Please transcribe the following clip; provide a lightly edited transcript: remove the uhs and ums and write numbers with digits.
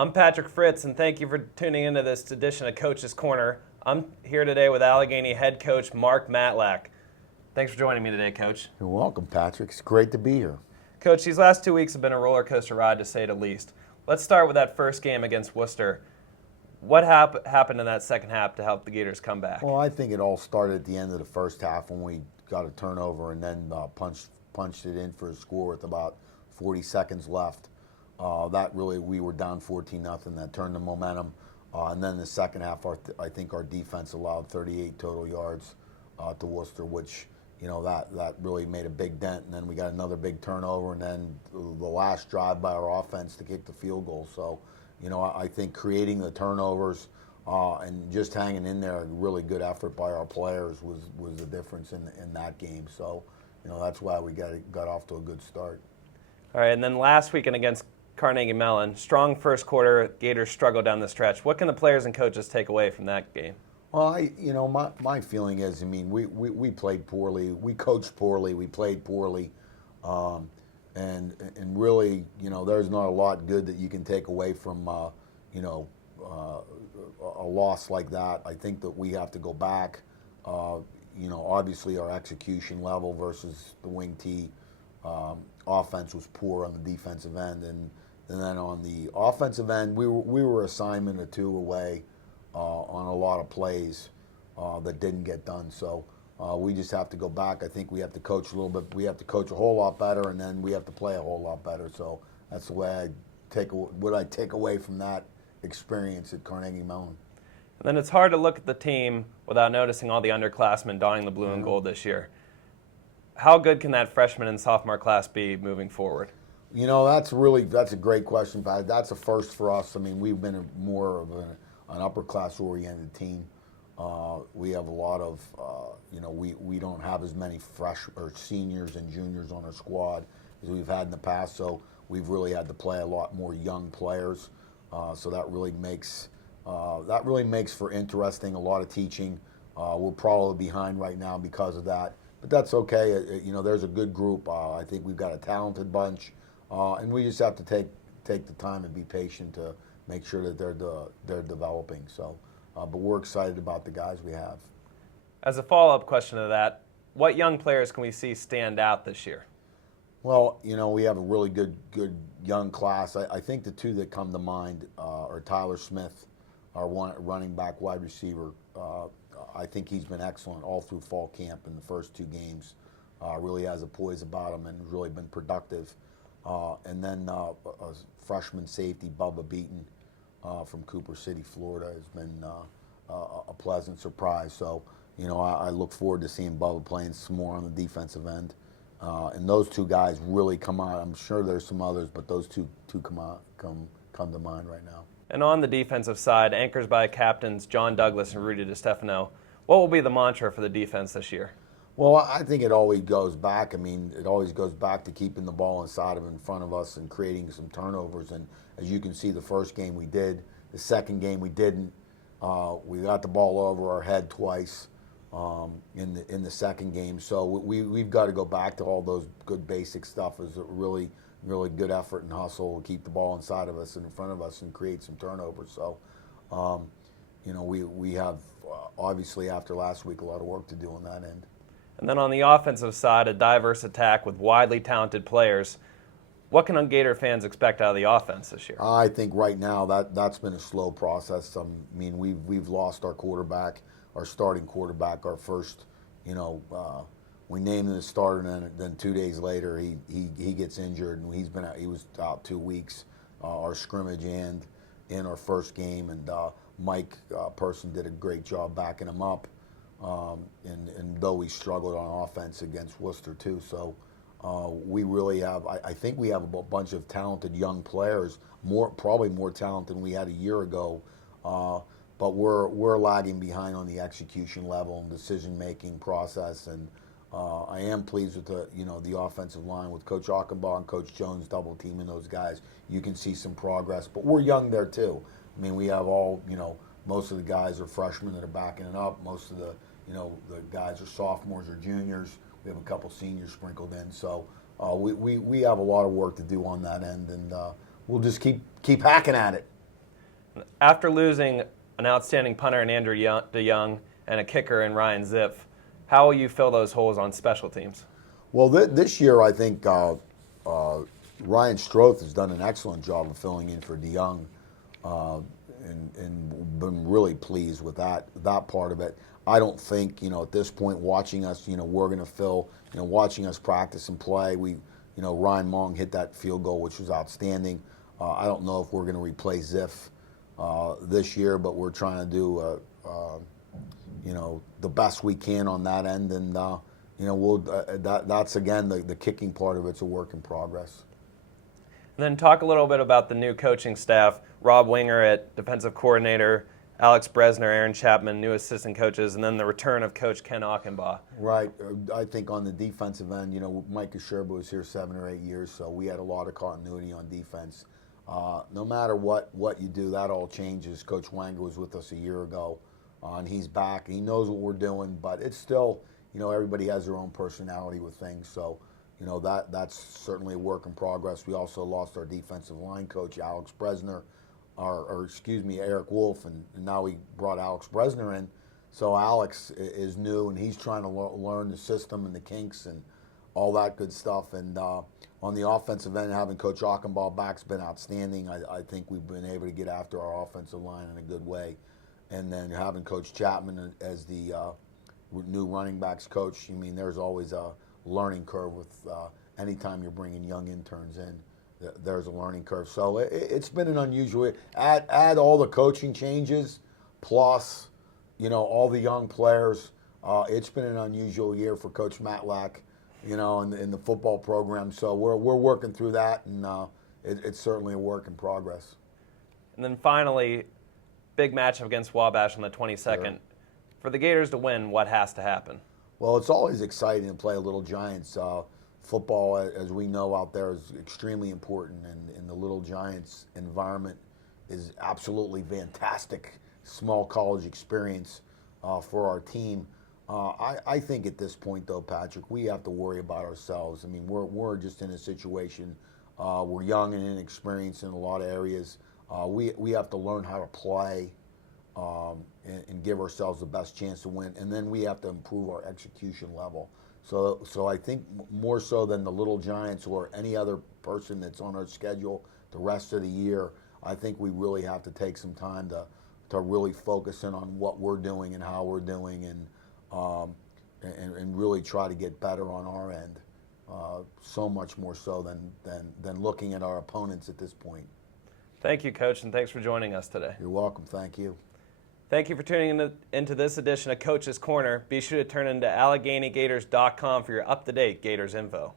I'm Patrick Fritz, and thank you for tuning into this edition of Coach's Corner. I'm here today with Allegheny head coach Mark Matlak. Thanks for joining me today, Coach. You're welcome, Patrick. It's great to be here. Coach, these last 2 weeks have been a roller coaster ride, to say the least. Let's start with that first game against Worcester. What happened in that second half to help the Gators come back? Well, I think it all started at the end of the first half when we got a turnover and then punched it in for a score with about 40 seconds left. We were down 14-0. That turned the momentum. And then the second half, I think our defense allowed 38 total yards to Worcester, which, that really made a big dent. And then we got another big turnover, and then the last drive by our offense to kick the field goal. So, I think creating the turnovers and just hanging in there, a really good effort by our players was the difference in that game. So, that's why we got off to a good start. All right, and then last weekend against Carnegie Mellon, strong first quarter, Gators struggled down the stretch. What can the players and coaches take away from that game? Well, my feeling is, we played poorly, we coached poorly, we played poorly, and really, there's not a lot good that you can take away from, a loss like that. I think that we have to go back. Obviously our execution level versus the wing T offense was poor on the defensive end, and then on the offensive end, we were assignment or two away on a lot of plays that didn't get done. So we just have to go back. I think we have to coach a little bit. We have to coach a whole lot better, and then we have to play a whole lot better. So that's the way I take away from that experience at Carnegie Mellon. And then it's hard to look at the team without noticing all the underclassmen donning the blue and gold this year. How good can that freshman and sophomore class be moving forward? That's a great question, Pat. That's a first for us. We've been more of an upper class oriented team. We have a lot of, we don't have as many seniors and juniors on our squad as we've had in the past. So we've really had to play a lot more young players. So that really makes for interesting, a lot of teaching. We're probably behind right now because of that, but that's okay. There's a good group. I think we've got a talented bunch, and we just have to take the time and be patient to make sure that they're developing. So, but we're excited about the guys we have. As a follow-up question to that, what young players can we see stand out this year? Well, we have a really good young class. I think the two that come to mind are Tyler Smith, our running back wide receiver. I think he's been excellent all through fall camp in the first two games. Really has a poise about him and really been productive. And then a freshman safety, Bubba Beaton, from Cooper City, Florida, has been a pleasant surprise. So, I look forward to seeing Bubba playing some more on the defensive end. And those two guys really come out. I'm sure there's some others, but those two come to mind right now. And on the defensive side, anchors by captains John Douglas and Rudy DiStefano. What will be the mantra for the defense this year? Well, I think it always goes back. It always goes back to keeping the ball inside of in front of us and creating some turnovers. And as you can see, the first game we did. The second game we didn't. We got the ball over our head twice in the second game. So we've got to go back to all those good basic stuff as a really good effort and hustle to keep the ball inside of us and in front of us and create some turnovers. So, we have, obviously after last week, a lot of work to do on that end. And then on the offensive side, a diverse attack with widely talented players. What can Gator fans expect out of the offense this year? I think right now that's been a slow process. We've lost our quarterback, our starting quarterback, our first, we named him the starter, and then 2 days later he gets injured, and he was out 2 weeks. Our scrimmage and in our first game, and Mike Person did a great job backing him up. And though we struggled on offense against Worcester too, so we really have. I think we have a bunch of talented young players, probably more talent than we had a year ago. But we're lagging behind on the execution level and decision-making process. And I am pleased with the offensive line with Coach Achenbaugh and Coach Jones double teaming those guys. You can see some progress, but we're young there too. We have most of the guys are freshmen that are backing it up. Most of the guys are sophomores or juniors. We have a couple seniors sprinkled in. So we have a lot of work to do on that end, and we'll just keep hacking at it. After losing an outstanding punter in Andrew DeYoung and a kicker in Ryan Ziff, how will you fill those holes on special teams? Well, this year I think Ryan Stroth has done an excellent job of filling in for DeYoung, and been really pleased with that part of it. I don't think, at this point, watching us, we're going to fill, watching us practice and play. Ryan Mong hit that field goal, which was outstanding. I don't know if we're going to replace Ziff this year, but we're trying to do, the best we can on that end, and that's again the kicking part of it's a work in progress. And then talk a little bit about the new coaching staff. Rob Winger at defensive coordinator, Alex Bresner, Aaron Chapman, new assistant coaches, and then the return of Coach Ken Achenbaugh. Right. I think on the defensive end, Mike Asherba was here 7 or 8 years, so we had a lot of continuity on defense. No matter what you do, that all changes. Coach Wanger was with us a year ago, and he's back. He knows what we're doing, but it's still, everybody has their own personality with things, so that's certainly a work in progress. We also lost our defensive line coach, Alex Bresner, Eric Wolf, and now we brought Alex Bresner in. So Alex is new, and he's trying to learn the system and the kinks and all that good stuff. And on the offensive end, having Coach Achenbaugh back's been outstanding. I think we've been able to get after our offensive line in a good way. And then having Coach Chapman as the new running backs coach, there's always a learning curve with anytime you're bringing young interns in. There's a learning curve. So it's been an unusual, add all the coaching changes, plus, all the young players. It's been an unusual year for Coach Matlak, in the football program. So we're working through that, and it's certainly a work in progress. And then finally, big matchup against Wabash on the 22nd. Sure. For the Gators to win, what has to happen? Well, it's always exciting to play Little Giants. Football, as we know out there, is extremely important, and the Little Giants environment is absolutely fantastic. Small college experience for our team. I think at this point, though, Patrick, we have to worry about ourselves. We're just in a situation. We're young and inexperienced in a lot of areas. We have to learn how to play and give ourselves the best chance to win, and then we have to improve our execution level. So I think more so than the Little Giants or any other person that's on our schedule the rest of the year, I think we really have to take some time to really focus in on what we're doing and how we're doing, and really try to get better on our end. So much more so than looking at our opponents at this point. Thank you, Coach, and thanks for joining us today. You're welcome. Thank you. Thank you for tuning into this edition of Coach's Corner. Be sure to turn into AlleghenyGators.com for your up-to-date Gators info.